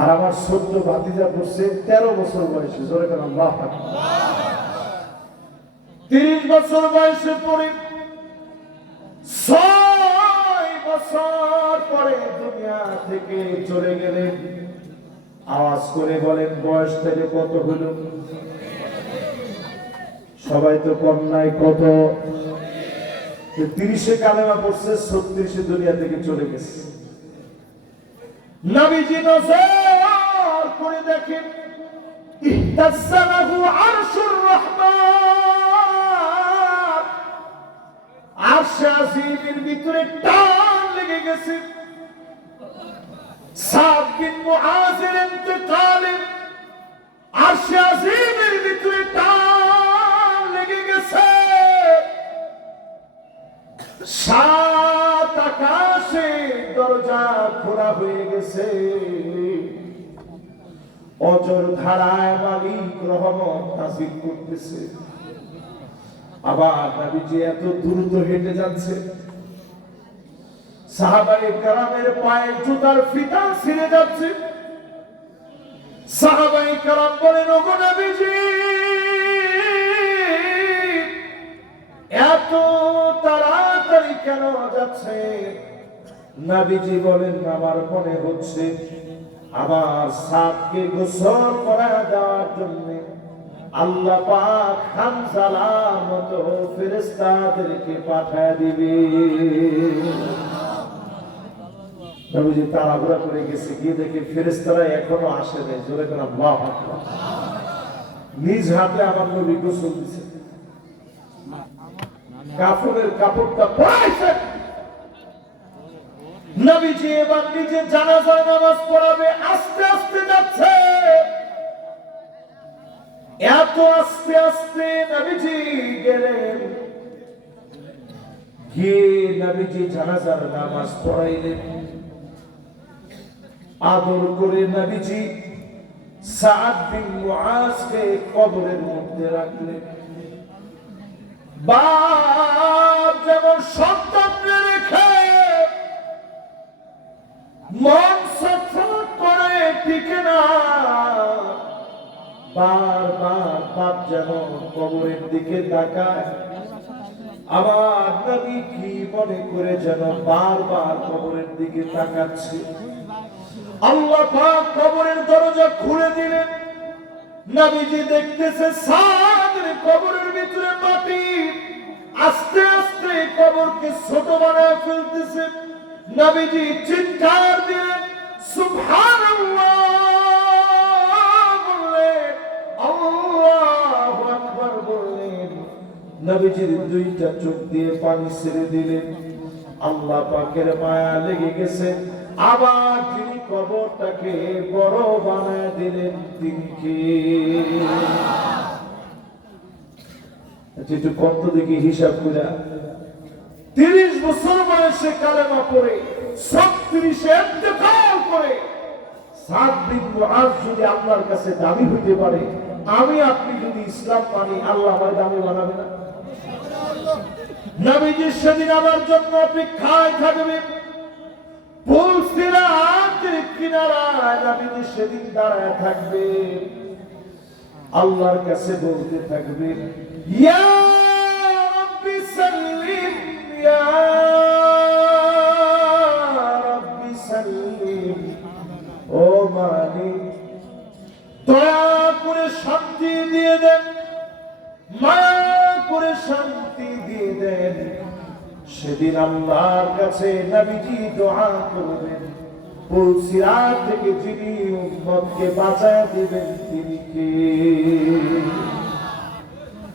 আর আমার ছোট্ট ভাতিজা পড়ছে 13 বছর বয়সে, জোরে কেন আল্লাহ আকবার। 30 বছর বয়সে পড়ে 6 বছর পরে দুনিয়া থেকে চলে গেলেন। আওয়াজ করে বলেন বয়স থেকে কত হলো? সবাই তো কম নাই, কত? 30-এ কালেমা পড়ছে, 36-এ দুনিয়া থেকে চলে গেছে। নবীজি নজর করে দেখেন ইহতাসালাহু আরশুর রহমান, আরশে আজিমের ভিতরে টান লেগে গেছে। সাদ বিন মুআযের ইন্তেকালে আরশে আজিমের ভিতরে টান লেগে গেছে। 7 আকাশে দরজা খোলা হয়ে গেছে। অজর ধারায় মালিক রহমত নাযিল করতেছে। আবার নবীজি এত দ্রুত হেঁটে যাচ্ছে, সাহাবায়ে কেরামের পায়ে জুতার ফিতা ছিঁড়ে যাচ্ছে। সাহাবায়ে কেরাম বলেন, ওগো নবীজি এত তাড়াতাড়ি কেন যাচ্ছে? নবীজি বলেন, আমার মনে হচ্ছে আমার সাদকে গোসল করা দেওয়ার জন্য আল্লাহ পাক হানজালার মতো ফেরেশতাদেরকে পাঠায় দিবে। নবীজি তাড়াহুড়া করে গেছে, গিয়ে দেখে ফেরেশতারা এখনো আসে নাই। জোরে করে আল্লাহু আকবার। নিজ হাতে আমার নবী গোসল দিছে, কাফনের কাপড়টা পরাইছে। নবীজি এবার নিজে জানাজার নামাজ পড়াবে, আস্তে আস্তে যাচ্ছে। এত আস্তে আস্তে নবীজি গেলেন, গিয়ে নবীজি জানাজার নামাজ পড়াইলেন। আদর করে নবীজি সাদ বিন মুআজকে কবরের মধ্যে রাখলেন। বাপ যেমন সন্তানকে রেখে মন সফর করে টিকে না, বারবার বাপ যেমন কবরের দিকে তাকায়, আবার নবী কি মনে করে যেন বারবার কবরের দিকে তাকাচ্ছে। আল্লাহ পাক কবরের দরজা খুলে দিলেন। নবীজি দেখতেছে সাদের কবরের ভিতরে মাটি আস্তে আস্তে কবরকে ছোট বানায় ফেলতেছে। নবীজি চিৎকার দিলেন, সুবহানাল্লাহ বললেন, আল্লাহু আকবার বললেন। নবীজির 2টা চোখ দিয়ে পানি ছেড়ে দিলেন। আল্লাহ পাকের মায়া লেগে গেছে। আবার যিনি কবরটাকে বড় বানায় দিলেন তিনি কে? একটু কত দেখি হিসাব করে। 30 বছর বয়সে কালেমা পড়ে 36-এ ইন্তেকাল করে সাদ বিন মুআজ যদি আল্লাহর কাছে দামি হতে পারে, আমি আপনি যদি ইসলাম মানি, আল্লাহ আমাদের দামি বানাবে না? নবীজি সেদিন আমার জন্য অপেক্ষায় থাকবে। পুল সিরাতের কিনারায় নবীজি সেদিন দাঁড়ায় থাকবে, আল্লাহর কাছে বলতে থাকবে, ইয়া রাব্বি সাল্লিম, ইয়া রাব্বি সাল্লিম। ও মালিক, দয়া করে শান্তি দিয়ে দেন, মায়া করে শান্তি দিয়ে দেন। সেদিন আল্লাহর কাছে নবীজি দোয়া করবেন, পুল সিরাত থেকে যিনি উম্মতকে বাঁচায় দিবেন তিনি কে?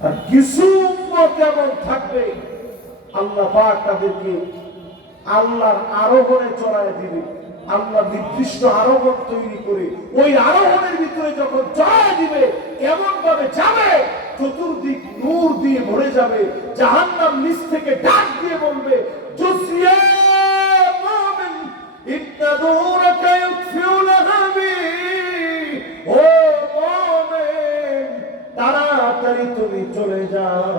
আর কিছু উম্মত এমন থাকবে আল্লাহ পাক তাদেরকে আল্লাহর আরোহণে চড়ায় দিবে। আল্লাহ নির্দিষ্ট আরোহণ তৈরি করে ওই আরোহণের ভিতরে যখন চড়ায় দিবে, এমন ভাবে যাবে চতুর্দিক নূর দিয়ে ভরে যাবে। জাহান্নাম নিচ থেকে ডাক দিয়ে বলবে, জুসিয়া মুমিন ইন্না নূরাকা ইউতফিউ লাহাবি। ও মুমিন, তাড়াতাড়ি তুমি চলে যাও,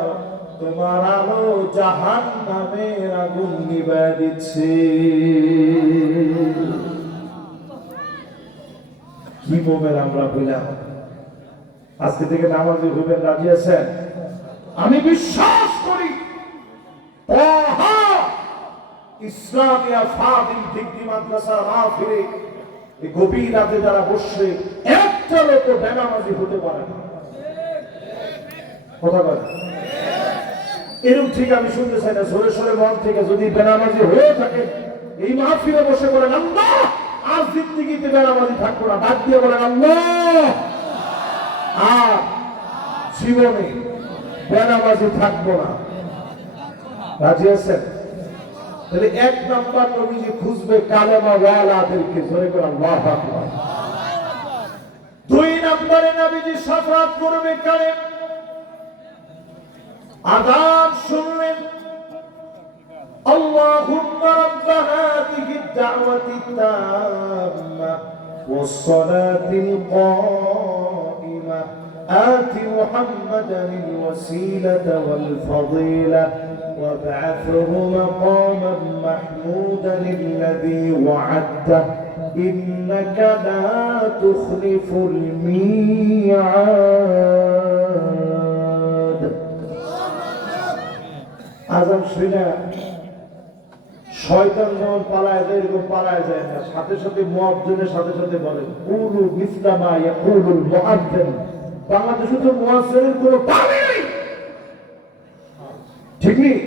তোমার আলো জাহান্নামের আগুন নিভায় দিচ্ছে। কি মোমের আমরা হইলাম। আজকে থেকে নামাজি হইবেন, রাজি আছেন? আমি বিশ্বাস করি ইসলামিয়া ফাদিল ডিগ্রি মাদ্রাসার মাহফিলে এই গভীর রাতে যারা বসে একটা লোক বেনামাজি হতে পারে না। কথা বলে এরকম ঠিক আমি শুনতে চাই না। জোরে সোরে মন থেকে যদি বেনামাজি হয়ে থাকে এই মাহফিলে বসে বলেন আল্লাহ আর জিন্দেগিতে বেনামাজি থাকবো না। ডাক দিয়ে বলেন আল্লাহ আর জীবনে বেনামাজি থাকবো না। রাজি আছেন? তাহলে এক নাম্বার নবীজি খুঁজবে কালেমা ওয়ালাদেরকে। জোরে করে আল্লাহু আকবার। দুই নম্বরে নবীজি শাফাআত করবে কারে? আযান শুনলেন আল্লাহুম্মা রাব্ব হাযিহি আদ-দাওয়াতি আত-তাম্মা ওয়াস-সালাতিল কাইমা আতি মুহাম্মাদান আল-ওয়াসিলাতা ওয়াল-ফাযীলা وابعثه مقاما محمودا الذي وعدته إنك لا تخلف الميعاد আযান শুনে শয়তান যখন পালায় যায় এরকম পালায় যায় না, সাথে সাথে মুয়াজ্জিনের সাথে সাথে বলে কুলু মিসলা মা ইয়াকুলুল মুআজ্জিন। বাংলাদেশে তো মুয়াজ্জিনের কোনো দাবি নেই, ঠিক নেই।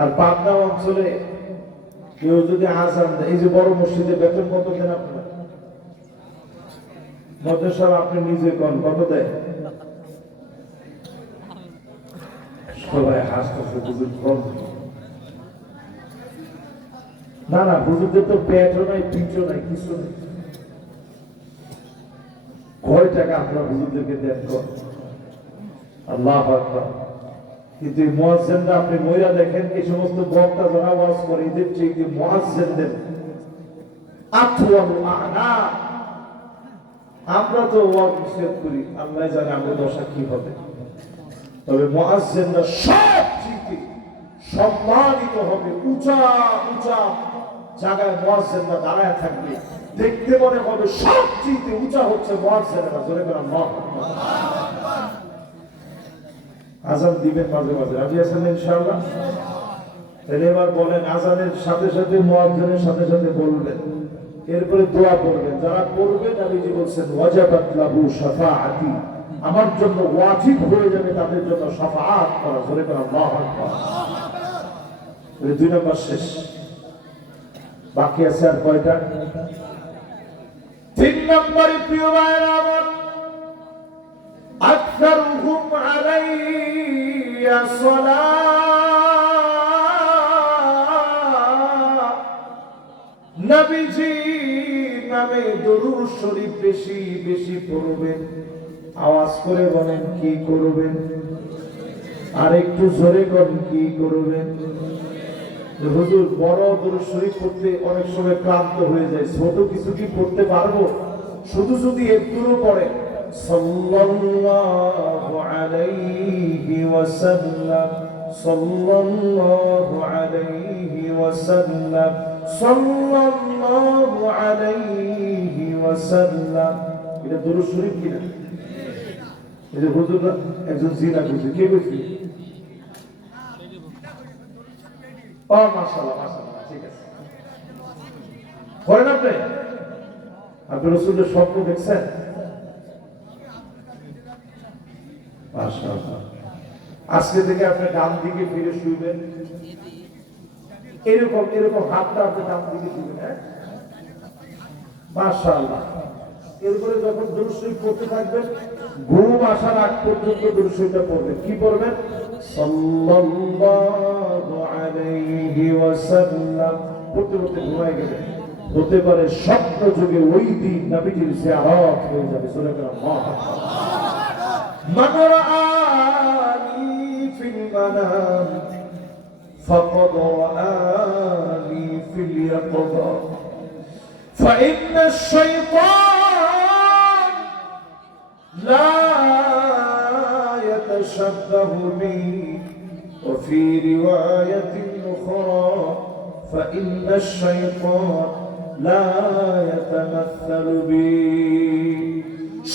আর পাবনা অঞ্চলে কেউ যদি আযান দেয়, এই যে বড় মসজিদে বেতন কত দেন আপনারা? মধ্যে আপনি নিজে কোন কত দেয়? সবাই হাসতেছে, বুঝুন কম। না না, বুঝুদের তো পেটও নাই, পিঠও নাই, কিছু নেই। কয় টাকা আপনারা বুঝুদেরকে দেন? আল্লাহু আকবার। কিন্তু মুয়াজ্জিনরা আপনি মইরা দেখেন, এই সমস্ত বক্তা যারা ওয়াজ করে এদের চেয়ে মুয়াজ্জিনদের আতওয়াল আ'না। আমরা তো ওয়াজ নিষেধ করি, আল্লাহ জানে আমাদের দশা কি হবে। তবে মুয়াজ্জিনরা সবচেয়ে সম্মানিত হবে। উঁচা উঁচা জায়গায় মুয়াজ্জিনরা দাঁড়ায় থাকবে, দেখতে মনে হবে সবচেয়ে উঁচা হচ্ছে মুয়াজ্জিনরা। জোরে করে আল্লাহু আকবার। আযান দিবেন মাঝে মাঝে, রাজি আছেন ইনশাআল্লাহ? তাহলে এবার বলেন, আযানের সাথে সাথে মুয়াজ্জিনের সাথে সাথে বলবেন, এরপরে দোয়া করবেন। যারা করবেন নবীজি বলেন ওয়াজাবাত লাহু শাফাআতি, আমার জন্য ওয়াজিব হয়ে যাবে তাদের জন্য শাফাআত করা। জোরে করে আল্লাহু আকবার। এই দুই নাম্বার শেষ, বাকি আছে আর কয়টা? তিন নম্বরে প্রিয় ভাইরা আমার, أكثرهم علي صلاة। নবীজি নামে দরুদ শরীফ বেশি বেশি পড়বেন। আওয়াজ করে বলেন কি করবেন? আর একটু জোরে করেন কি করবেন? হুজুর বড় দরুদ শরীফ পড়তে অনেক সময় ক্লান্ত হয়ে যায়, ছোট কিছু কি পড়তে পারবো? শুধু যদি একটুও পড়ে সাল্লাল্লাহু আলাইহি ওয়াসাল্লাম, সাল্লাল্লাহু আলাইহি ওয়াসাল্লাম, সাল্লাল্লাহু আলাইহি ওয়াসাল্লাম। এটা দরুদ শরীফ কিনা? এই যে হুজুররা একজন জিনা কইছে, কে কইছে? ও মাশাআল্লাহ মাশাআল্লাহ, ঠিক আছে। করেন আপনি? আপনি রাসূলের স্বপ্ন দেখছেন? মাশাআল্লাহ। আজকে থেকে আপনি ডান দিকে ফিরে শুইবেন, এরকম এরকম হাতটা আপনি ডান দিকে দিবেন। হ্যাঁ, মাশাআল্লাহ। এরপরে যখন দরুদ শরীফ পড়তে থাকবেন, ঘুম আসার আগ পর্যন্ত দরুদ শরীফটা পড়বেন। কি পড়বেন? সাল্লাল্লাহু আলাইহি ওয়াসাল্লাম। পড়তে পড়তে ঘুমায় গেলেন, হতে পারে স্বপ্ন যুগে ওই দিন নবীজির জিয়ারত হয়ে যাবে। সুবহানাল্লাহ। মান রাআনি ফিল মানাম ফাকাদ রাআনি ফিল ইয়াকযা ফাইন্না আশ-শাইতান লা ইয়াতাশাব্বাহু বি ওয়া ফি রিওয়ায়াতিন উখরা ফাইন্না আশ-শাইতান লা ইয়াতামাসসালু বি।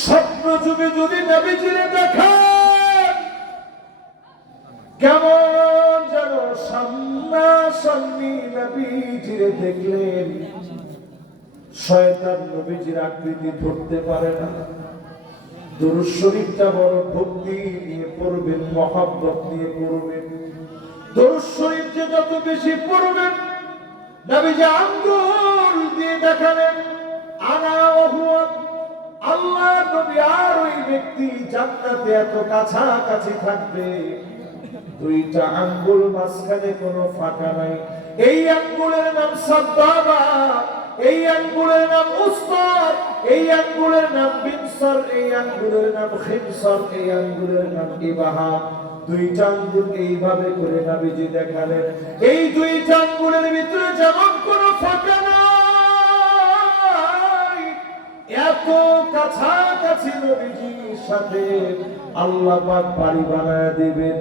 স্বপ্ন যুগে যদি নবীজিরে দেখেন, কেমন যেন সামনাসামনি নবীজিরে দেখলেন, শয়তান নবীজির আকৃতি ধরতে পারে না। দুরূদ শরীফটা বড় ভক্তি নিয়ে পড়বেন, মহব্বত নিয়ে পড়বেন। দুরূদ শরীফ যে যত বেশি পড়বেন, নবীজি আঙ্গুল দিয়ে দেখালেন, আনা ওয়া হুয়া, আল্লাহ নবী আর ওই ব্যক্তি জান্নাতে এত কাছাকাছি থাকবে, দুইটা আঙ্গুল মাঝখানে কোনো ফাঁকা নাই। এই আঙ্গুলের নাম সাবাবা, এই আঙ্গুলের নাম উসতার, এই আঙ্গুলের নাম বিনসর, এই আঙ্গুলের নাম খিনসর, এই আঙ্গুলের নাম ইবাহা। দুইটা আঙ্গুল এইভাবে করে নবীজি দেখালেন, এই দুইটা আঙ্গুলের ভিতরে যেমন কোনো ফাঁকা নাই। এত কাছাকাছি নবীজির সাথে আল্লাহ পাক বাড়ি বানায় দিবেন,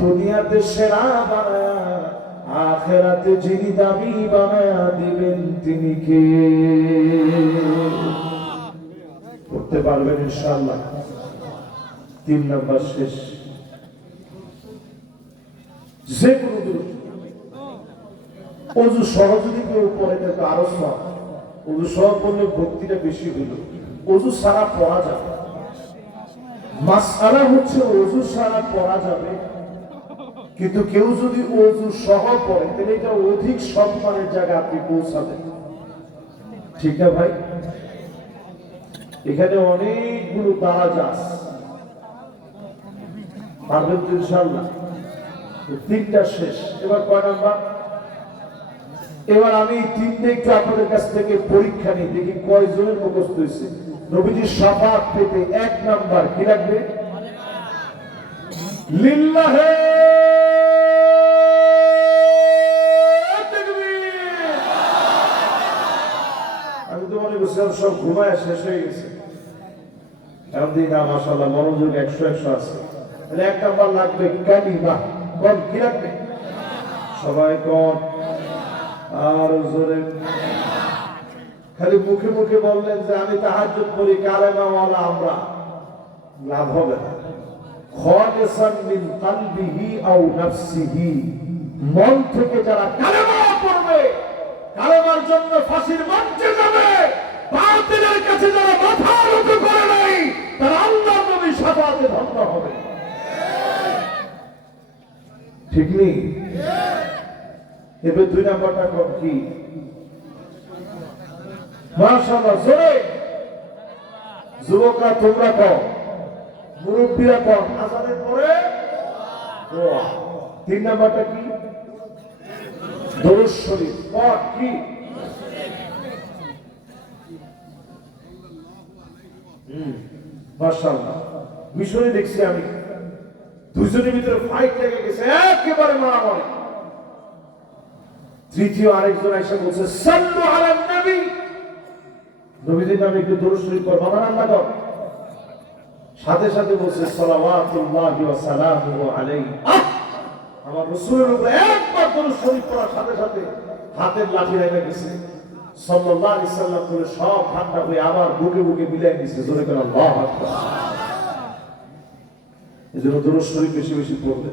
দুনিয়াতে সেরা বানায়, আখিরাতে যিনি দামি বানায়া দিবেন তিনি কে? করতে পারবেন ইনশাআল্লাহ। 3 নাম্বার শেষ। যে কোনো দুরূদ ওযু সহ যদি কেউ পড়ে তাহলে আরো সওয়াব। ওযু সহ পড়লে ভক্তিটা বেশি হলো। ওযু ছাড়া পড়া যাবে, মাসআলা হচ্ছে ওযু ছাড়া পড়া যাবে, কিন্তু কেউ যদি ওযু সহ পড়ে তাহলে এটা অধিক সম্মানের জায়গায় আপনি পৌঁছাবেন। ঠিক না ভাই? এখানে অনেকগুলো দারাজা আছে, পারবেন তো ইনশাআল্লাহ। 3টা শেষ। এবার কয় নাম্বার? এবার আমি 3টে একটু আপনাদের কাছ থেকে পরীক্ষা নিই, দেখি কয়জনের মুখস্থ হয়েছে। নবীজির শাফাআত পেতে 1 নাম্বার কি লাগবে? লিল্লাহে সব ঘুমায় শেষ হয়ে গেছে, এখন দিন না মাশাআল্লাহ মনোযোগ 100 আছে। তাহলে 1 নাম্বার লাগবে কালিমা। কোন কি লাগবে? সবাই কোন? আর জোরে খালি মুখে মুখে বললেন যে আমি তাহাজ্জুদ পড়ি, কালেমা ওয়ালা আমরা, লাভ হবে না। খালিসান মিন কলবিহি আও নাফসিহি, মন থেকে যারা কালেমা পড়বে, কালেমার জন্য ফাঁসির মঞ্চে যাবে, বাতিলের কাছে যারা মাথা নত করে নাই, তারা আল্লাহর নবীর শাফাআতে ধন্য হবে। ঠিক নেই? এবার 2 নাম্বারটা কোন কি? মাশাআল্লাহ জোরে যুবকরা তোমরা কও, মুরব্বীরা কও, আযানের পরে দোয়া। 3 নাম্বারটা কি? দুরূদ শরীফ। পাঠ কি? মাশাআল্লাহ। মিশরে দেখছি আমি দুজনের ভিতরে ফাইট লেগে গেছে, একেবারে মারামারি। তৃতীয় আরেকজন এসে বলছে সাল্লু আলান নবী, নবীজির নামে একটু দুরূদ শরীফ পড়, বাবা রান্না কর। সাথে সাথে বলছে সালাওয়াতুল্লাহি ওয়া সালামুহু আলাইহি। আমার রাসূলের উপরে একবার দুরূদ শরীফ পড়ার সাথে সাথে হাতের লাঠি লেগে গেছে। সাল্লাল্লাহু আলাইহি সাল্লাম বলে সব ঠান্ডা হয়ে আবার বুকে বুকে মিলাই দিয়েছে। জোরে করে আল্লাহু আকবার। এজন্য দুরূদ শরীফ বেশি বেশি পড়বে।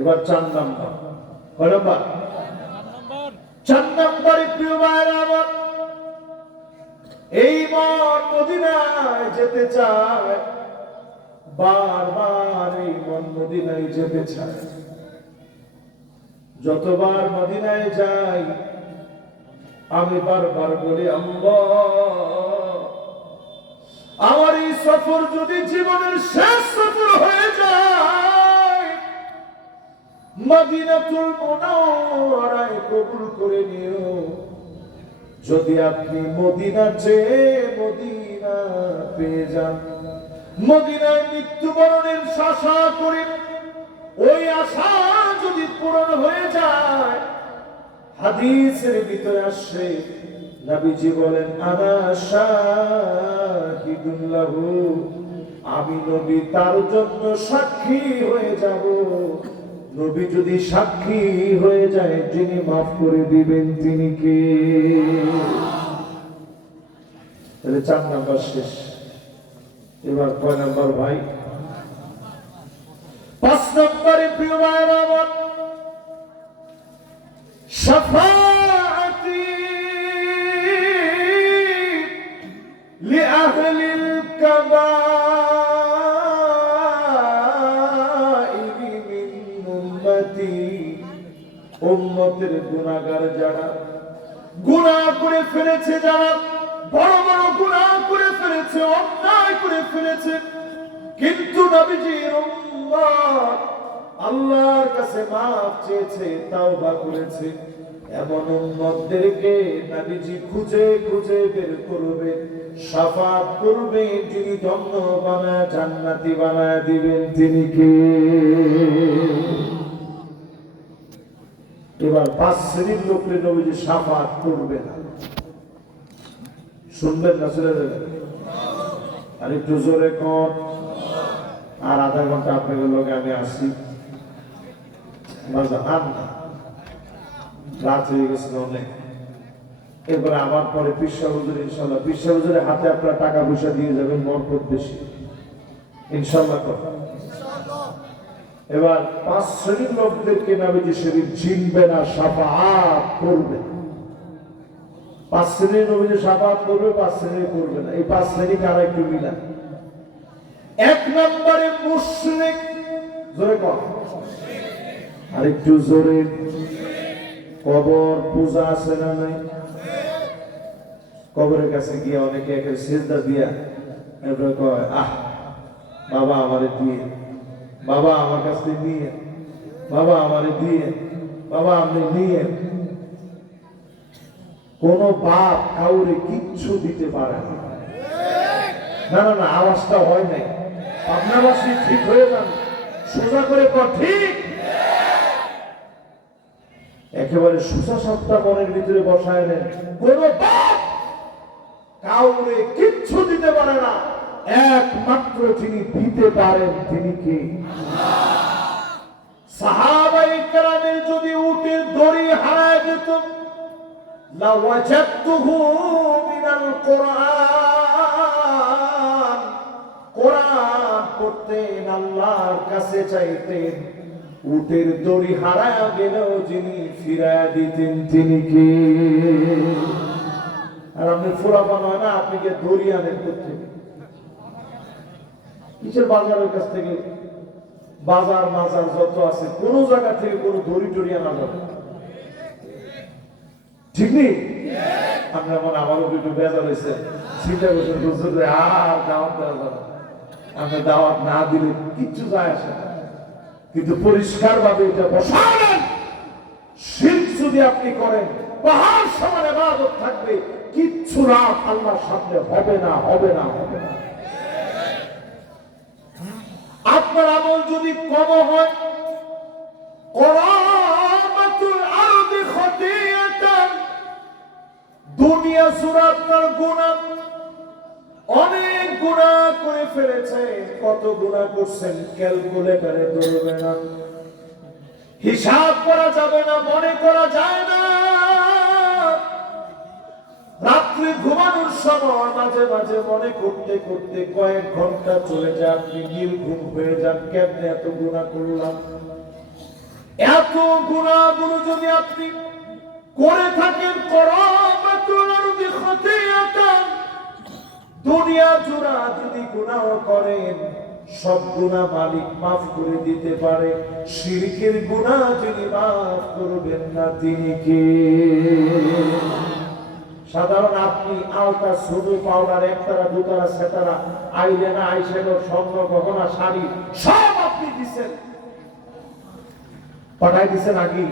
এবার 4 নাম্বার। কয় নাম্বার? 4 নাম্বারে প্রিয় ভাইরা আমার, এই মন মদিনায় যেতে চায়, বারবার এই মন মদিনায় যেতে চায়। যতবার মদিনায় যাই আমি বারবার বলি আল্লাহ, আমার এই সফর যদি জীবনের শেষ সফর হয়ে যায়, মদিনাতুল মুনাওয়ারায় কবুল করে নিও। যদি আপনি মদিনা চেয়ে মদিনা পেয়ে যান, মদিনায় মৃত্যুবরণের আশা করি, ওই আশা যদি পূরণ হয়ে যায়, হাদিসের ভিতরে আসছে নবীজি বলেন আনা শাহিদুন লাহু, আমি নবী তার জন্য সাক্ষী হয়ে যাব। নবী যদি সাক্ষী হয়ে যায়, যিনি মাফ করে দিবেন তিনি কে? তাহলে 4 নাম্বার শেষ। এবার কয় নাম্বার ভাই? 5 নম্বরে প্রিয় ভাইরা আমার, শাফাআতি লিআহলিল কাবাইরি মিন উম্মতি। উম্মতের গুনাহগার যারা, গুনাহ করে ফেলেছে, যারা বড় বড় গুনাহ করে ফেলেছে, অন্যায় করে ফেলেছে, কিন্তু নবীজির উম্মত আল্লাহর কাছে মাফ চেয়েছে, তাওবা করেছে, এমন উম্মতদেরকে নবীজি খুঁজে খুঁজে বের করবে, শাফাত করবে, যিনি ধন্য বানায় জান্নাতি বানায় দিবেন তিনি কে? এবার 5 শ্রেণীর লোকের নবীজি শাফাত করবে না। শুনবেন না, চলে যাবেন? আর একটু জোরে কর। আর আধা ঘন্টা আপনাদের লোকে আমি আসি, রাত হয়ে গেছিল অনেক। এরপরে আমার পরে পিসা হুজুর, ইনশাল্লাহ পিসা হুজুরের হাতে আপনারা টাকা পয়সা দিয়ে যাবেন, বরকত বেশি ইনশাল্লাহ। এবার 5 শ্রেণীর লোকদেরকে নবীজি শরীফ চিনবে না, শাফাআত করবে। 5 শ্রেণীর নবীজি শাফাআত করবে, 5 শ্রেণী করবে না। এই 5 শ্রেণী কারা একটু মিলান। 1 নম্বরে মুশরিক, জোরে কর, আর একটু জোরে। কবর পূজা আছে না নাই? কবরের কাছে গিয়ে অনেকে একে সিজদা দিয়া এরপরে কয়, আহ বাবা আমারে দিয়ে, বাবা আমার কাছ থেকে নিয়ে, বাবা আমারে দিয়ে, বাবা আপনি নিয়ে। কোন বাপ কাউরে কিচ্ছু দিতে পারে না। না না না, আওয়াজটা হয় নাই। পাবনাবাসী ঠিক হয়ে যান, সোজা করে কর ঠিক। একেবারে সোজা সাপটা মনের ভিতরে বসায় নেন। কোন বাপ কাউরে কিচ্ছু দিতে পারে না, একমাত্র যিনি দিতে পারেন তিনি কে? সাহাবায়ে কেরামের যদি উটের দড়ি হারায় যেত, লাওয়াজাতুহু মিনাল কোরআন, কোরআন পড়তেন, আল্লাহর কাছে চাইতেন, উটের দড়ি হারায় গেলেও যিনি ফিরায় দিতেন তিনি কে? আর আপনি ফুরাপান হয় না, আপনি কে দড়ি আনেন করতে? কিসের বাজারের কাছ থেকে? বাজার মাজার যত আছে, কোন জায়গা থেকে কোন দড়ি টড়ি আনা যাবে ঠিক নেই। আপনি আমার আমারও একটু বেজার হয়েছে, চিন্তা করছেন বুঝতে, আর দাওয়াত দেওয়া যাবে, আপনি দাওয়াত না দিলে কিচ্ছু যায় আসে না। কিন্তু পরিষ্কার ভাবে এটা বসালেন, শিরক যদি আপনি করেন, পাহাড় সমান ইবাদত থাকবে, কিচ্ছু রাত আল্লাহর সামনে হবে না, হবে না, হবে না। আপনার আমল যদি কম হয়, করামাতুল আরদি খতিয়াতান, দুনিয়া জুড়ে আপনার গুনাহ, অনেক গুনাহ করে ফেলেছে। কত গুনাহ করছেন ক্যালকুলেটরে ধরবে না, হিসাব করা যাবে না, মনে করা যায় না। রাত্রে ঘুমানোর সময় মাঝে মাঝে মনে করতে করতে কয়েক ঘন্টা চলে যায়, আপনি নির্ঘুম হয়ে যান, কেমনে এত গুনাহ করলাম। এত গুনাহগুলো যদি আপনি করে থাকেন, করামাতুল আরদি খতিয়াতান, দুনিয়া জুড়া যদি গুনাহ করেন, সব গুনাহ মালিক মাফ করে দিতে পারে, শিরকের গুনাহ যিনি মাফ করবেন না তিনি কে? সাধারণ আপনি আলতা, সুদু, পাউডার, একতারা, দুতারা, সেতারা, আইলেনা, আইশ্যাডো, স্বর্ণ গহনা, শাড়ি সব আপনি দিচ্ছেন, পাঠাই দিচ্ছেন আগে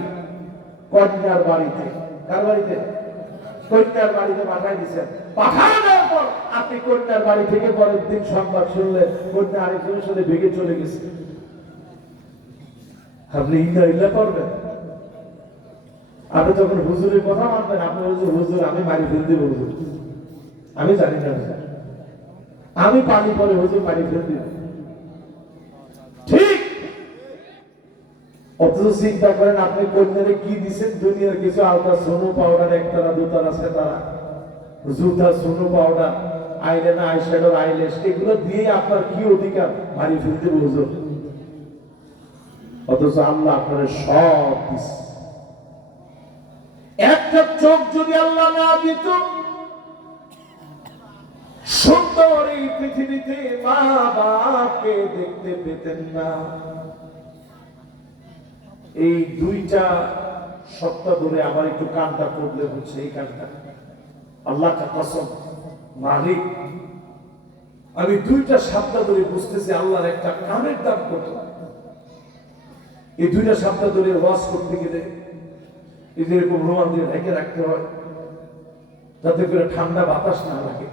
কন্যার বাড়িতে। কার বাড়িতে? কন্যার বাড়িতে পাঠাই দিচ্ছেন। পাঠানোর পর আপনি কন্যার বাড়ি থেকে পরের দিন সংবাদ শুনলেন কন্যা আরেকজনের সাথে ভেগে চলে গেছে। আপনি ইল্লা ইল্লা করবেন? আপনি তখন হুজুরের কথা মানবেন? আপনি বলছেন হুজুর আমি মারি ফেলতে বলবো, আমি জানি না, আমি পানি পরে হুজুর মারি ফেলতে। ঠিক অথচ চিন্তা করেন আপনি কন্যারে কি দিচ্ছেন, দুনিয়ার কিছু আলতা সোনু পাউডার, একতারা দুতারা সেতারা, জুতা Sonu powder, eyeliner, eyeshadow, eyelash, এগুলো দিয়ে আপনার কি অধিকার মারি ফেলতে বুঝো? অথচ আল্লাহ আপনার সব দিচ্ছে। একটা চোখ যদি আল্লাহ না দিত, সুন্দর এই পৃথিবীতে মা বাপকে দেখতে পেতেন না। এই দুইটা সপ্তাহ ধরে আমার একটু কানটা প্রবলেম হচ্ছে, এই কানটা আল্লাহ কসম মালিক, আমি 2টা সপ্তাহ ধরে বুঝতেছি আল্লাহর একটা কানের দাম কত। এই 2টা সপ্তাহ ধরে ওয়াজ করতে গেলে এরকম রুমাল দিয়ে ঢেকে রাখতে হয় যাতে করে ঠান্ডা বাতাস না লাগে।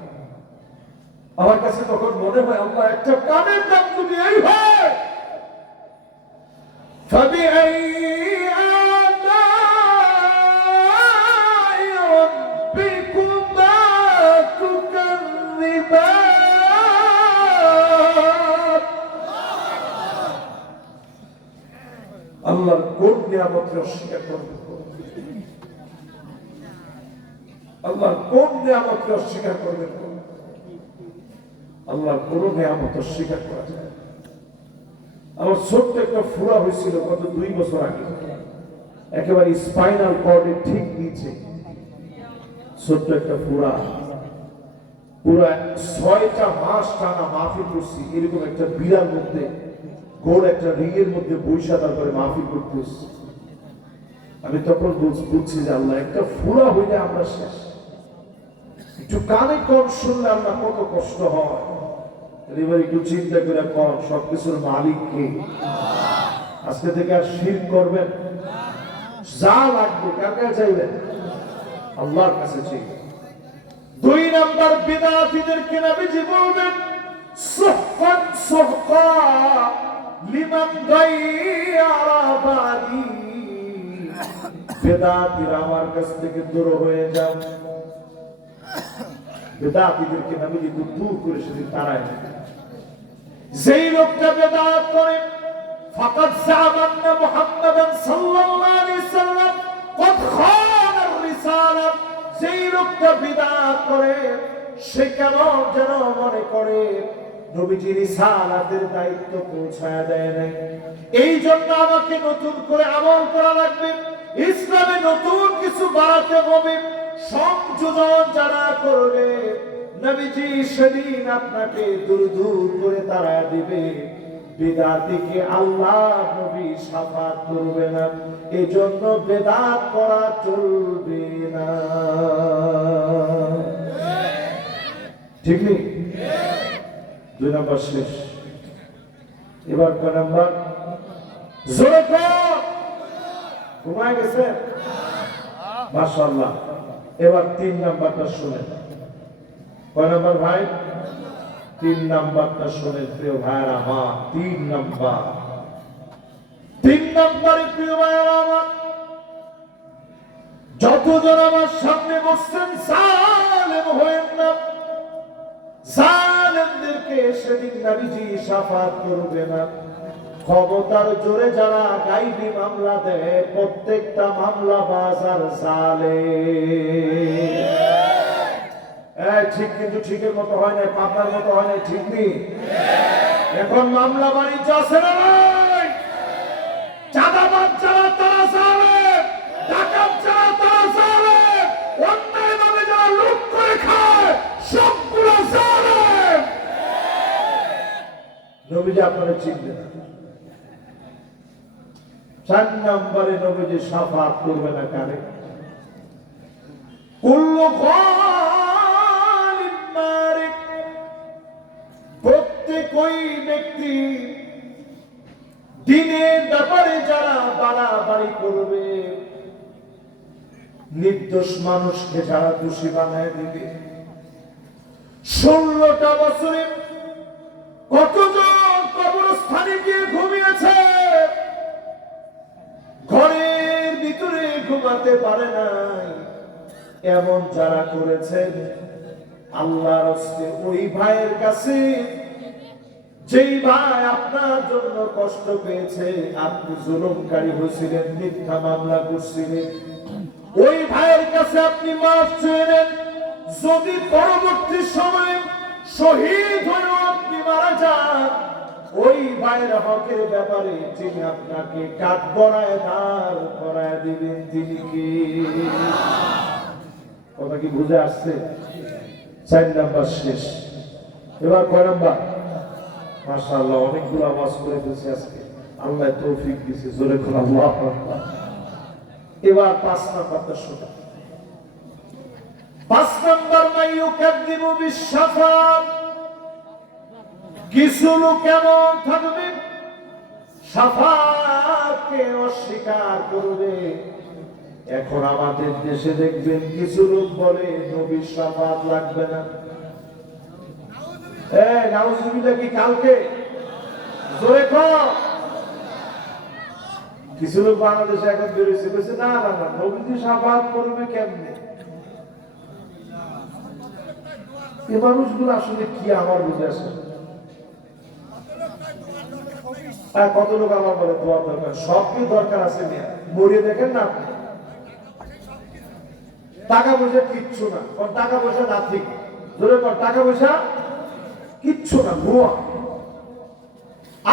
আমার কাছে তখন মনে হয় আল্লাহ একটা কানের দাম যদি এই হয়, فبأي آلاء ربكما تكذبان। আল্লাহর কোন নিয়ামতকে অস্বীকার করবে? আল্লাহর কোন নিয়ামতকে অস্বীকার করবে? আল্লাহর কোন নিয়ামত অস্বীকার করা যায়? আমার ছোট্ট একটা ফুরা হয়েছিল গত 2 বছর আগে, একেবারে স্পাইনাল কর্ডের ঠিক নিচে ছোট্ট একটা ফুরা। পুরা 6টা মাস টানা মাহফিল করছি, এরকম একটা বিড়ার মধ্যে, গোল একটা রিংয়ের মধ্যে বৈশা, তারপরে মাহফিল করতেছি। আমি তখন বুঝছি যে আল্লাহ একটা ফুরা হইলে আমরা শেষ। একটু কানে কম শুনলে আমরা কত কষ্ট হয়। এবার একটু চিন্তা করে কম, সবকিছুর মালিক কে? আজকে থেকে আর শিরক করবেন, যা লাগবে কার কাছে চাইবেন? আল্লাহর কাছে চাইবেন। 2 নাম্বার, বিদআতীদেরকে নবীজি বলবেন সুহফান সুহকা লিমান গায়রা বাদি। বিদআতীরা আমার কাছ থেকে দূর হয়ে যাও। বেদাতীদেরকে নবীজি দূর করে সেদিন তারায়। যেই লোকটা বেদাত করে, ফাকাদ জাআমান্না মুহাম্মাদান সাল্লাল্লাহু আলাইহি সাল্লাম কদ খানা আর-রিসালা। যেই লোকটা বিদআত করে সে কেন যেন মনে করে নবীজি রিসালাতের দায়িত্ব পৌঁছায় দেয় নাই। এই জন্য আমাকে নতুন করে আমল করা লাগবে, ইসলামে নতুন কিছু বাড়াতে হবে। সংযোজন যারা করবে নবীজি সেদিন আপনাকে দূর দূর করে তারা দিবে। বিদআতীকে আল্লাহ নবী শাফাত করবে না, এজন্য বেদাত করা চলবে না। ঠিক নেই? 2 নাম্বার শেষ। এবার কয় নাম্বার? জোরে কর। ঘুমায় গেছে? মাশাআল্লাহ। এবার 3 নাম্বারটা শুনেন। কয় নাম্বার ভাই? 3 নাম্বারটা শুনেন প্রিয় ভাইরা আমার। 3 নাম্বারে প্রিয় ভাইরা আমার, যতজন আমার সামনে বসছেন জালেম হয়েন না। জালেমদেরকে সেদিন নবীজি শাফাত করবে না। ক্ষমতার জোরে যারা গায়বী মামলা দেয়, প্রত্যেকটা মামলা বাজার জালেম। ঠিক, কিন্তু ঠিকের মতো হয় না, পাবনার মতো হয় না, ঠিক নেই? এখন মামলা বাণিজ্য আছে না ভাই? চাঁদাবাজ যারা তারা জালেম, ডাকাত যারা তারা জালেম, অন্যায়ভাবে যারা লুট করে খায় সবগুলো জালেম। নবীজি আপনারা চিনবেন না। 4 নম্বরে নবীজি শাফাত করবে না কারে? কুল্লু খালিদ মারিক। প্রত্যেক ওই ব্যক্তি দিনের ব্যাপারে যারা বাড়াবাড়ি করবে, নির্দোষ মানুষকে যারা দোষী বানায় দিবে। 16টা বছরে কতজন কবরস্থানে গিয়ে ঘুমিয়েছে, ঘরের ভিতরে ঘুমাতে পারে নাই। এমন যারা করেছেন, আল্লাহর হস্তে ওই ভাইয়ের কাছে যেই ভাই আপনার জন্য কষ্ট পেয়েছে, আপনি জুলুমকারী হয়েছিলেন, মিথ্যা মামলা করছিলেন, ওই ভাইয়ের কাছে আপনি মাফ চেয়ে নেন। যদি পরবর্তী সময়ে শহীদ হয়েও আপনি মারা যান, ওই ভাইয়ের হকের ব্যাপারে যিনি আপনাকে কাঠগড়ায় দাঁড় করায় দিবেন তিনি কি? কথা কি বুঝে আসছে? 4 নাম্বার শেষ। এবার কয় নাম্বার? মাশাআল্লাহ, অনেকগুলো আওয়াজ করে ফেলছে আজকে, আল্লাহ তৌফিক দিয়েছে, জোরে করে আল্লাহু আকবার। এবার 5 নাম্বারটা শোনা। 5 নাম্বার, মাইয়ুকাযযিবু বিশ-শাফাআত। কিছু লোক এমন থাকবে শাফাআতকে অস্বীকার করবে। এখন আমাদের দেশে দেখবেন কিছু লোক বলে নবীর শাফাআত লাগবে না। নাউজুবিল্লাহ কি কালকে? জোরে কর। কিছু লোক বাংলাদেশে এখন বেরিয়েছে, বলছে না না না, নবীজি শাফাআত করবে কেমনে? এই মানুষগুলো আসলে কি আমার বুঝে আসে? কত লোক আমার বলে দোয়া দরকার, সব কি দরকার আছে? মরিয়ে দেখেন না আপনি, টাকা পয়সা কিচ্ছু না, টাকা পয়সা না, ঠিক ধরে কর, টাকা পয়সা কিচ্ছু না, ভুয়া।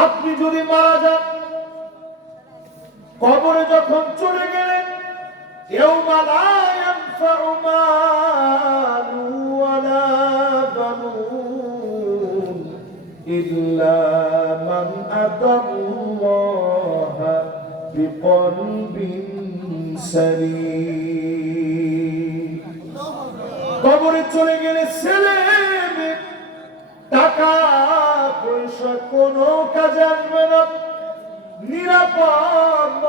আপনি যদি মারা যান, কবরে যখন চলে গেলেন, ইয়াউমা লা ইয়ানফাউ মালু ওয়ালা বানুন ইল্লা মান আতাল্লাহা বিকলবিন সালিম। কবরে চলে গেলে ছেলে মেয়ে, টাকা পয়সা কোনো কাজে আসবে না। নিরাপদ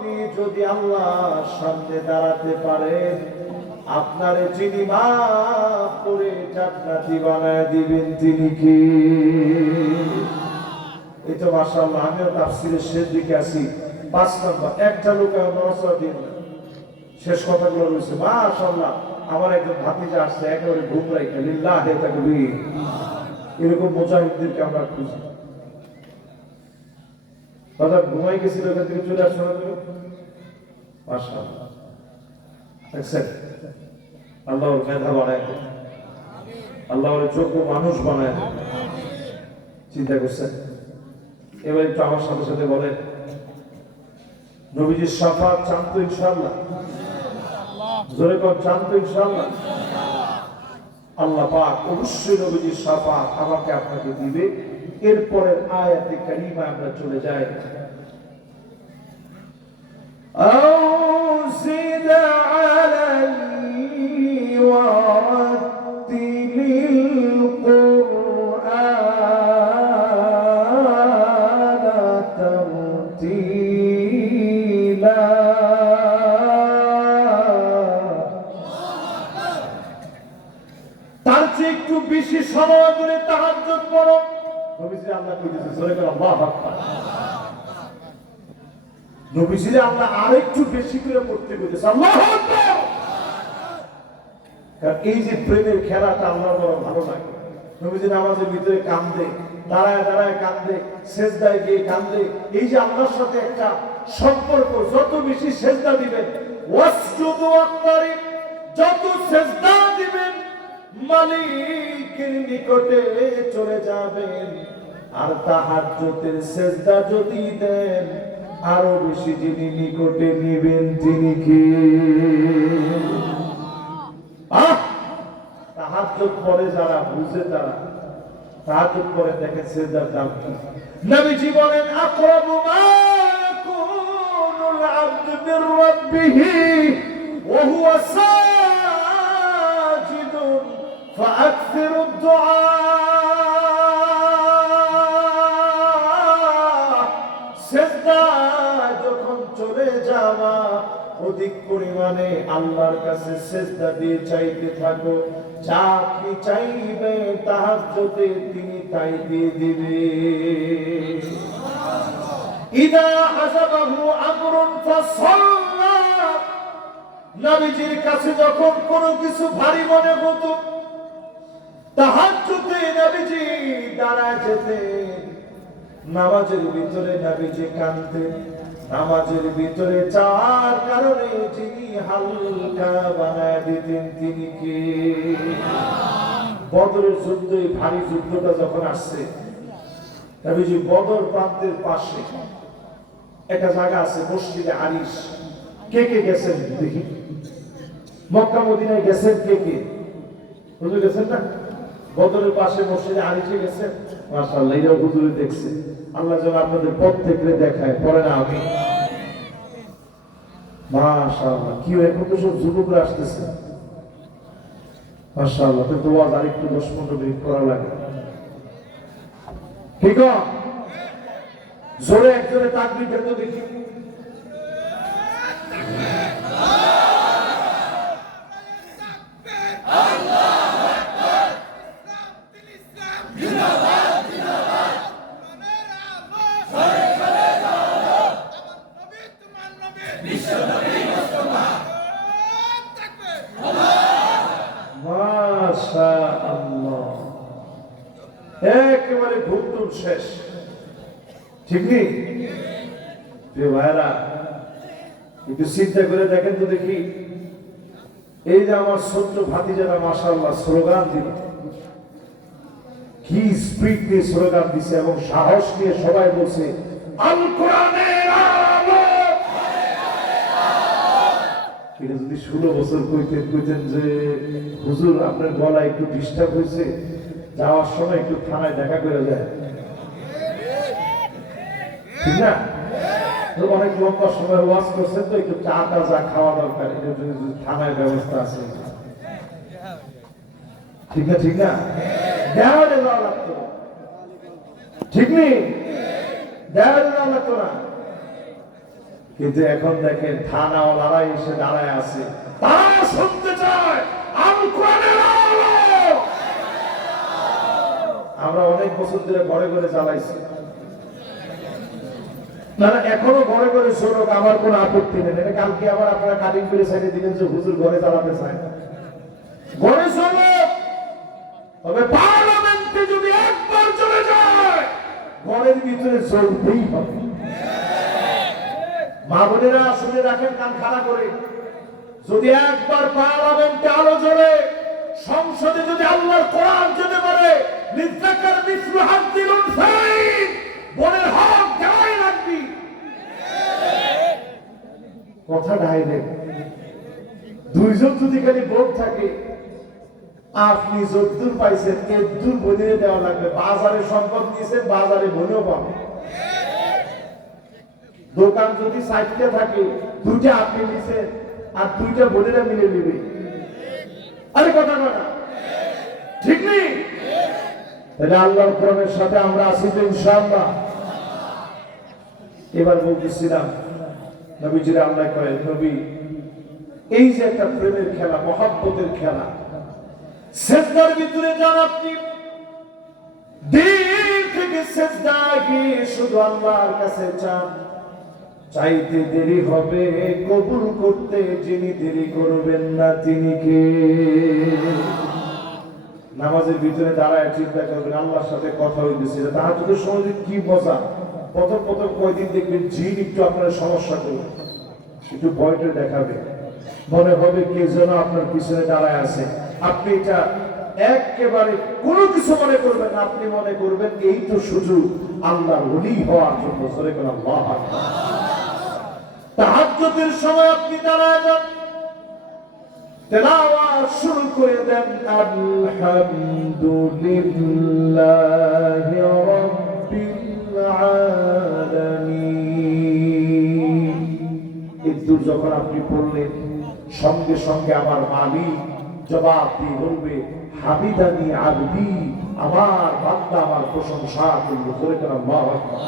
নিয়ে যদি আল্লাহর সামনে দাঁড়াতে পারেন, আপনারে যিনি মাফ করে জান্নাতি বানায় দিবেন তিনি কি? এই তো মাশাআল্লাহ, আমিও তাফসীরের শেষ দিকে আছি। 5 নাম্বার, একটা লোক নরসা দিন শেষ কথাগুলো রয়েছে। মাশাআল্লাহ, আমার একজন ভাতিজা আসছে, একেবারে ঘুম রাইখা লিল্লাহি তাকবীর। এরকম মুজাহিদদেরকে আমরা খুঁজি। দাদা ঘুমাই গেছিল, ওখান থেকে চলে আসছে না, মাশাআল্লাহ। আল্লাহ ওর মেধা বানায় দেয়, আল্লাহ ওর যোগ্য মানুষ বানায় দেয়। চিন্তা করছেন? এবার একটু আমার সাথে সাথে বলেন, নবীজির শাফাআত চান তো ইনশাআল্লাহ? জোরে কর, চান তো ইনশাআল্লাহ? আল্লাহ পাক অবশ্যই নবীজির শাফাআত আমাকে আপনাকে দিবে। এরপরের আয়াতে কারিমা আমরা চলে যাই। أوزد علي ورتل القرآن ترتيلا। তার চেয়ে একটু বেশি সময় ধরে তাহাজ্জুদ পড়ো। নবীজি আল্লাহ কইতেছে, জোরে করে আল্লাহু আকবার। নবীজি আল্লাহ আরেকটু বেশি করে পড়তে কইতেছে, আল্লাহু আকবার। কারণ এই যে প্রেমের খেলাটা আল্লাহর বড় ভালো লাগে। নবীজি নামাজের ভিতরে কান্দে, দাঁড়ায় দাঁড়ায় কান্দে, সেজদায় গিয়ে কান্দে। এই যে আল্লাহর সাথে একটা সম্পর্ক, যত বেশি সেজদা দিবেন, ওয়াসজুদু ওয়াক্তারিব, যত সেজদা দিবেন মালিকের নিকটে চলে যাবেন। আর তাহাজ্জুদের সেজদা যদি দেন, আরো বেশি যিনি নিকটে নিবেন তিনি কি? তাহাজ্জুদ পড়ে যারা, বুঝে তারা, তাহাজ্জুদ পড়ে দেখেন সেজদার দাম কি। নবীজি বলেন, আকরাবু মা ইয়াকুনুল আবদু মির রাব্বিহি ওয়া হুয়া সাজিদুন ফাআকসিরুদ দুআ। সেজদা যখন চলে যাওয়া, অধিক পরিমাণে আল্লাহর কাছে সেজদা দিয়ে চাইতে থাকো। যা আপনি চাইবে তাহাজ্জুদে তিনি তাই দিয়ে দিবে। ইদা হাসাবাহু আমরুন ফাসাল্লা। নবীজির কাছে যখন কোনো কিছু ভারী মনে হতো, তাহাজ্জুদে নবীজি দাঁড়ায় যেতেন, নামাজের ভিতরে নবীজি কাঁদতেন। নামাজের ভিতরে যাওয়ার কারণে যিনি হালকা বানায় দিতেন তিনি কে? বদরের যুদ্ধ, এই ভারী যুদ্ধটা যখন আসছে, নবীজি বদর প্রান্তের পাশে একটা জায়গা আছে মসজিদে আরিশ। কে কে গেছেন দেখি? মক্কা মদিনায় গেছেন কে কে? হুজুর গেছেন না? বদরের পাশে মসজিদে আরিশে গেছেন? মাশাআল্লাহ, এটাও হুজুরে দেখছে। আল্লাহ যেন আপনাদের প্রত্যেককে দেখায়। পরে না আমি মাশাআল্লাহ, কি এখন তো সব যুবকরা আসতেছে। মাশাআল্লাহ, তো ওয়াজ আর একটু 10-15 মিনিট করা লাগে। ঠিক আছে, জোরে একজনে তাকবীর দেন তো দেখি। মাশাআল্লাহ, একেবারে ঘুমটুম শেষ। ঠিক নেই ভাইরা? একটু চিন্তা করে দেখেন তো দেখি, এই যে আমার ছোট্ট ভাতিজারা মাশাআল্লাহ স্লোগান দিল, কি স্পিড দিয়ে স্লোগান দিছে এবং সাহস নিয়ে সবাই বলছে আল কোরআনের আলো। এটা যদি 16 বছর কইতেন যে হুজুর আপনার গলা একটু ডিস্টার্ব হয়েছে, যাওয়ার সময় একটু থানায় দেখা করে যায়, ঠিক না? অনেক লম্বা সময় ওয়াজ করছেন তো একটু চা যা খাওয়া দরকার, এটা থানায় ব্যবস্থা আছে, ঠিক না? ঠিক না? দেওয়ালে যাওয়া লাগতো, ঠিক নেই? দেওয়ালে যাওয়া লাগতো না। কিন্তু এখন দেখেন থানাওয়ালারা এসে দাঁড়ায় আছে, তারা শুনতে চায় আল কোরআনের আলো। আমরা অনেক বছর ধরে ঘরে ঘরে চালাইছি, না এখনো ঘরে ঘরে শোনক, আমার কোনো আপত্তি নেই। কালকে আবার আপনারা কাটিং করে সাইডে দিলেন যে হুজুর ঘরে চালাতে চায়, ঘরে চলো। তবে পার্লামেন্টে যদি একবার চলে যায়, ঘরের ভিতরে চলতেই হবে। মা বোনেরা শুনে রাখেন কান খাড়া করে, যদি একবার পার্লামেন্টে আলো জ্বলে, সংসদে যদি আল্লাহর কোরআন যেতে পারে, লিযাকার মিসলু হাজ্জিল উনসাইন, বোনের হক দেওয়াই লাগবে। কথা ডাইরেক্ট। দুইজন যদি খালি ভোট থাকে, আপনি যদ্দূর পাইছেন এদ্দূর বোনের দেওয়া লাগবে। বাজারে সম্পদ নিয়েছেন, বাজারে বোনেও পাবে। দোকান যদি 60টা থাকে, 2টা আপনি নিছেন আর 2টা বোনেরা মিলে নিবে। আরে কথা কথা ঠিক নেই? তাহলে আল্লাহর কোরআনের সাথে আমরা আছি তো ইনশাআল্লাহ। এবার বলতেছিলাম নবীজিরা আল্লাহ কয়, নবী এই যে একটা প্রেমের খেলা, মহব্বতের খেলা, সিজদার ভিতরে যান আপনি, দিল থেকে সিজদায় গিয়ে শুধু আল্লাহর কাছে চান। চাইতে দেরি হবে, কবুল করতে যিনি দেরি করবেন না তিনি কে? নামাজের ভিতরে দাঁড়ায় চিন্তা করবেন, আল্লাহর সাথে কথা হইতেছে। তাহাজ্জুদের সময় কি মজা! প্রথম প্রথম কয়দিন দেখবেন জিন একটু আপনার সমস্যা করবে, একটু ভয়টা দেখাবে, মনে হবে কে যেন আপনার পিছনে দাঁড়ায় আছে। আপনি এটা একেবারে কোনো কিছু মনে করবেন না, আপনি মনে করবেন এই তো সুযোগ আল্লাহর ওলি হওয়ার জন্য। সরে কোন আল্লাহ তাহাজ্জুদের সময় আপনি দাঁড়ায় যান, তেলাওয়াত শুরু করে দেন, আলহামদুলিল্লাহি রাব্বিল আলামিন। একটু যখন আপনি পড়লেন, সঙ্গে সঙ্গে আমার মালিক জবাব দিয়ে বলবে, হামিদানি আবদি, আমার বান্দা আমার প্রশংসা করবে। করে কেন আল্লাহু আকবার।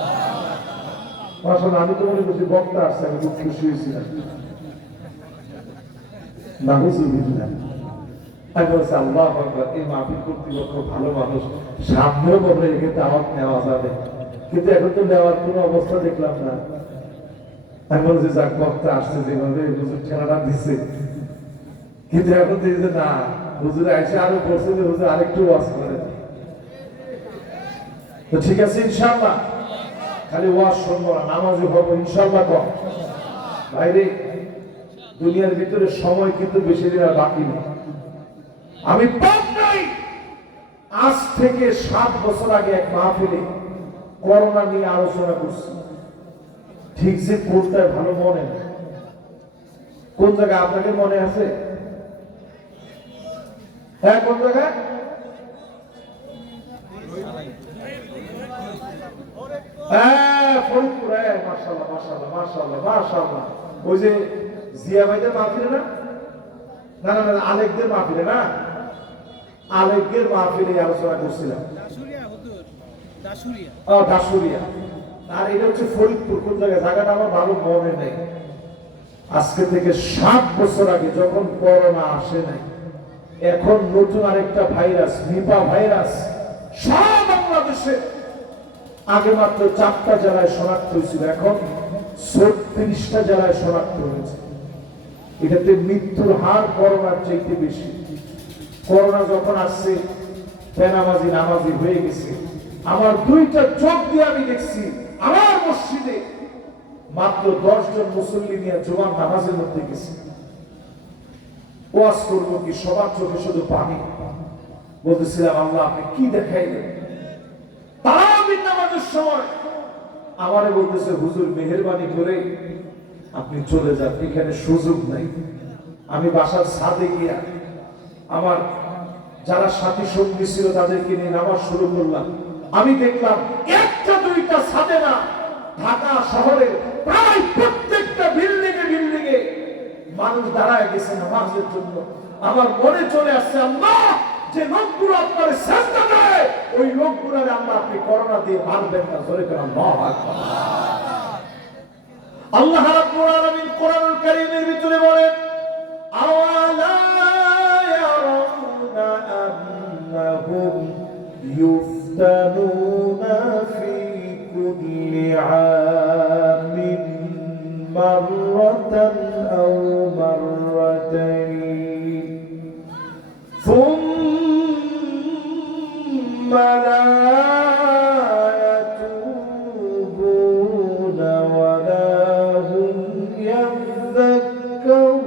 মাশাআল্লাহ, আমি তো মনে করছি বক্তা আসছে, আমি খুব খুশি হয়েছিলাম। নাউযুবিল্লাহ। আমি বলছি আল্লাহু আকবার, এই মাহফিল কর্তৃপক্ষ ভালো মানুষ, সামনেও বলে রেখে দাওয়াত নেওয়া যাবে, কিন্তু এখন তো নেওয়ার কোনো অবস্থা দেখলাম না। আমি বলছি যাক, বক্তা আসছে যেভাবে হুজুর ঠেলাটা দিচ্ছে, কিন্তু এখন দেখছি না, হুজুর আইসে আরো বলছে যে হুজুর আরেকটু ওয়াজ করে। তো ঠিক আছে ইনশাআল্লাহ, খালি ওয়াজ শুনবো না, নামাজি হবো ইনশাআল্লাহ। কম বাইরে দুনিয়ার ভিতরে সময় কিন্তু বেশি দিন আর বাকি নেই। আমি পাবনাই আজ থেকে 7 বছর আগে এক মাহফিলে করোনা নিয়ে আলোচনা করছি। ঠিক যে কোনটা ভালো মনে নেই, কোন জায়গায় আপনাদের মনে আছে? হ্যাঁ, কোন জায়গায়? হ্যাঁ, ফরিদপুর। হ্যাঁ, মাশাআল্লাহ মাশাআল্লাহ মাশাআল্লাহ মাশাআল্লাহ। ওই যে জিয়া ভাইদের মাহফিলে না? না না না, আলেকদের মাহফিলে না, আলেকদের মাহফিলে আলোচনা করছিলাম। দাসুরিয়া। আর এটা হচ্ছে ফরিদপুর। কোন জায়গায় জায়গাটা আমার ভালো মনে নেই। আজকে থেকে 7 বছর আগে যখন করোনা আসে নাই, এখন নতুন আরেকটা ভাইরাস, নিপা ভাইরাস সারা বাংলাদেশে আগে মাত্র 4টা জেলায় শনাক্ত হয়েছিল, এখন 36টা জেলায় শনাক্ত হয়েছে। এটাতে মৃত্যুর হার করোনার চাইতে বেশি। করোনা যখন আসছে বেনামাজি নামাজি হয়ে গেছে। আমার 2টা চোখ দিয়ে আমি দেখছি, আমার মসজিদে মাত্র 10 জন মুসল্লি নিয়ে জুমার নামাজের মধ্যে গেছে। ওয়াজ করবো কি, সবার চোখে শুধু পানি। বলতেছিলাম, আল্লাহ আপনি কি দেখাইলেন? তারাবির নামাজের সময় আমারে বলতেছে, হুজুর মেহেরবানি করে আপনি চলে যান, এখানে সুযোগ নাই। আমি বাসার ছাদে গিয়া আমার যারা সাথী সঙ্গী ছিল তাদেরকে নিয়ে নামাজ শুরু করলাম। আমি দেখলাম 1টা 2টা ছাদে না, ঢাকা শহরের প্রায় প্রত্যেকটা বিল্ডিং এ মানুষ দাঁড়ায় গেছে নামাজের জন্য। আমার মনে চলে আসছে, আল্লাহ যে লোকগুলো আপনার চেষ্টা দেয়, ওই লোকগুলোর আল্লাহ আপনি করোনা দিয়ে মারবেন না। জোরে করে আল্লাহু আকবার। আল্লাহ রাব্বুল আলামিন কোরআনুল কারীমের ভিতরে বলেন, আওয়ালা ইয়ারাউনা আন্নাহুম ইফতানুনা ফি কুল্লি আমিন মাররাতান আও মাররাতাইন সুম্মা লা ইয়াতুবুনা ওয়া লা হুম ইয়াযাক্কারুন।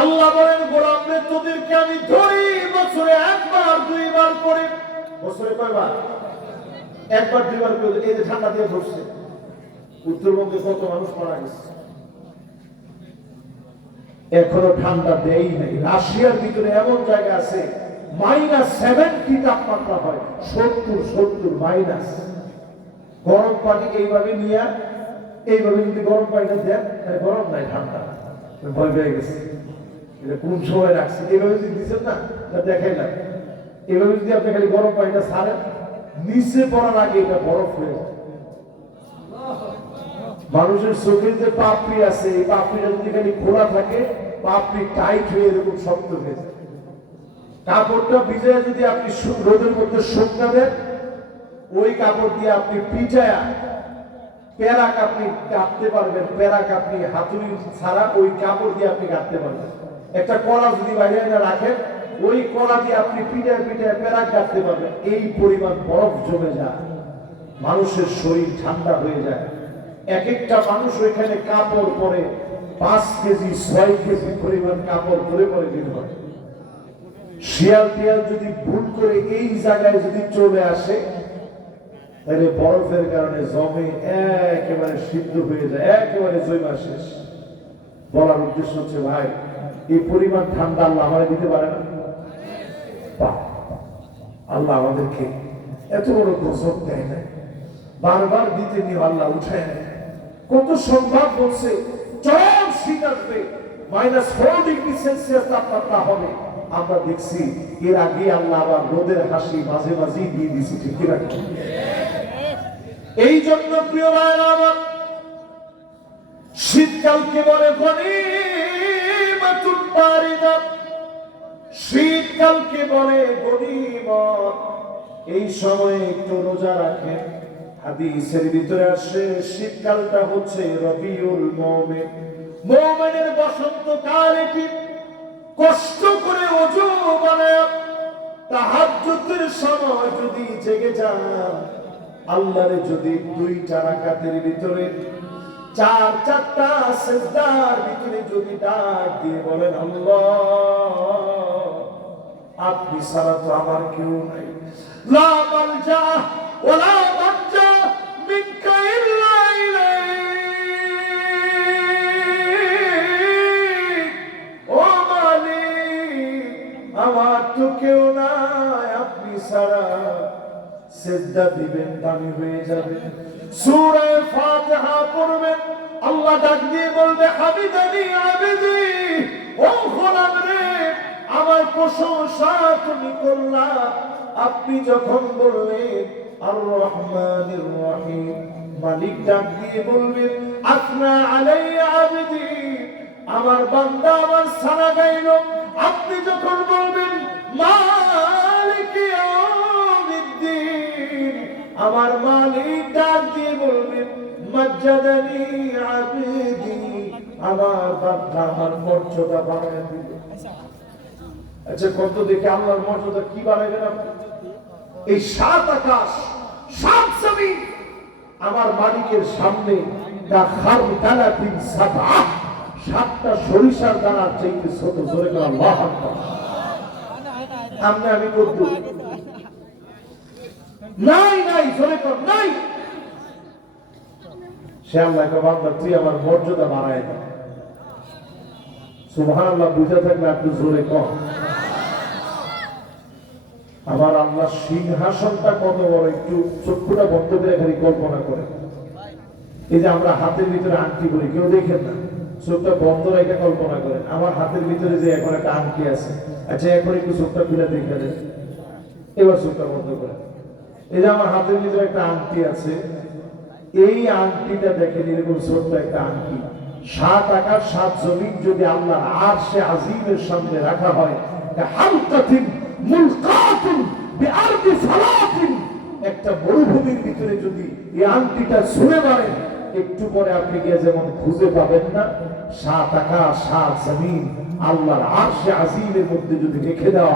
আল্লাহ বলেন, গোলামদের তোদেরকে আমি ধরি বছরে 1বার 2বার করে। বছরে কয়বার? 1বার 2বার করে। এই যে ঠান্ডা দিয়ে ধরছে, উত্তরবঙ্গে কত মানুষ মারা গেছে, এখনো ঠান্ডা দেই নাই। রাশিয়ার ভিতরে এমন জায়গা আছে -70 তাপমাত্রা হয়, 70 মাইনাস। গরম পানি এইভাবে নিয়ে এইভাবে যদি গরম পানিটা দেন, তাহলে গরম নাই, ঠান্ডা। ভয় পেয়ে গেছে, এটা কোন সময় রাখছে। এইভাবে যদি দিচ্ছেন না, দেখাইলাম, এইভাবে যদি আপনি খালি গরম পানিটা ছাড়েন, নিচে পড়ার আগে এটা বরফ হয়ে যায়। মানুষের চোখের যে পাপড়ি আছে, এই পাপড়িটা যদি খালি খোলা থাকে, পাপড়ি টাইট হয়ে এরকম শক্ত হয়ে যায়। কাপড়টা ভিজে যদি আপনি রোদের মধ্যে শুকনা দেন, ওই কাপড় দিয়ে আপনি পিটায়া প্যারাক আপনি কাটতে পারবেন। প্যারাক আপনি হাতুড়ি ছাড়া ওই কাপড় দিয়ে আপনি কাটতে পারবেন। একটা কলা যদি বাইরে না রাখেন, ওই কলা দিয়ে আপনি পিটায় পিটায় প্যারাক কাটতে পারবেন। এই পরিমাণ বরফ জমে যায়, মানুষের শরীর ঠান্ডা হয়ে যায়। এক একটা মানুষ ওইখানে কাপড় পরে 5 কেজি 6 কেজি পরিমাণ কাপড় পরে পরে বের হয়। শিয়াল টিয়াল যদি ভুল করে এই জায়গায় যদি চলে আসে, তাহলে বরফের কারণে জমে একেবারে সিদ্ধ হয়ে যায়, একেবারে জৈমা শেষ। বলার উদ্দেশ্য হচ্ছে, ভাই এই পরিমাণ ঠান্ডা আল্লাহ আমাদের দিতে পারে না? আল্লাহ আমাদেরকে এত বড় গজব দেয় না, বারবার দিতে নিয়ে আল্লাহ উঠায় নেয়। কত সম্ভব বলছে চরম শীত আসবে, -4 ডিগ্রি সেলসিয়াস তাপমাত্রা হবে। আমরা দেখছি এর আগে আল্লাহ আবার রোদের হাসি মাঝে মাঝে দিয়ে দিয়েছে, ঠিক কিনা? এই জন্য প্রিয় ভাইরা আমার, শীতকালকে বলে গনিমাতুল বারিদা, শীতকালকে বলে গনিমত। এই সময়ে একটু রোজা রাখেন। হাদিসের ভিতরে আসে শীতকালটা হচ্ছে রবিউল মুমিন, মুমিনের বসন্তকাল। এটি কষ্ট করে ওযু তাহাজ্জুদের সময় যদি জেগে যান, আল্লাহরে যদি 2টা রাকাতের ভিতরে 4টা সিজদার ভিতরে যদি ডাক দিয়ে বলেন আল্লাহ, আপনি ছাড়া তো আমার কেউ নাই, লা মালজা ওয়ালা মানজা মিনকা ইল্লা ইলাইক, ও মালিক আমার তো কেউ নাই, আপনি ছাড়া সিজদা দিবেন দামি হয়ে যাবে। সূরা ফাতিহা পড়বেন, আল্লাহ ডাক দিয়ে বলবে হামিদানি আবিদি, ও গোলাম রে আমার প্রশংসা তুমি করলা। আপনি যখন বললেন আর রহমানির রহিম, মালিক ডাক দিয়ে বলবেন আসনা আলাইয়া আবিদি, আমার বান্দা আমার সানা গাইল। আপনি যখন বলবেন মালিক ইয়াউমিদ্দিন, আমার মালিক ডাক দিয়ে বলবেন মাজ্জাদানি আবিদি, আমার বান্দা আমার মর্যাদা বাড়ায় দিল। আচ্ছা কত দেখে আল্লাহর মর্যাদা কি বাড়াইবেন আপনি? এই 7 আকাশ 7 জমিন আমার মালিকের সামনে তা খারদালাতিন সাবআ, 7টা সরিষার দানার চাইতে ছোট। জোরে করে আল্লাহু আকবার। আমি করব নাই নাই, জোরে কর নাই। সে আল্লাহকে বান্দা তুই আমার মর্যাদা বাড়ায় দে। সুবহানাল্লাহ বুঝা থাকলে একটু জোরে কর। আমার আল্লাহ সিংহাসনটা কত বড়, একটু চক্ষুটা বন্ধ করে খালি কল্পনা করে। এই যে আমরা হাতের ভিতরে আংটি করি, কেউ দেখেন না, চোখটা বন্ধ রেখে কল্পনা করেন আমার হাতের ভিতরে যে এখন একটা আংটি আছে। আচ্ছা এখন একটু চোখটা খুলে দেখে দেন, এবার চোখটা বন্ধ করে। এই যে আমার হাতের ভিতরে একটা আংটি আছে, এই আংটিটা দেখেন এরকম ছোট্ট একটা আংটি। 7 আকাশ 7 জমিন যদি আল্লাহর আরশে আজিমের সামনে রাখা হয়, হালকাতিন মুলকাতুন বিআরদি ফালাতিন, একটা মরুভূমির ভিতরে যদি এই আংটিটা ছুঁড়ে মারেন, একটু পরে আপনি গিয়ে যেমন খুঁজে পাবেন না, 7 আকাশ 7 জমিন আল্লাহর আরশে আজিমের মধ্যে যদি রেখে দেওয়া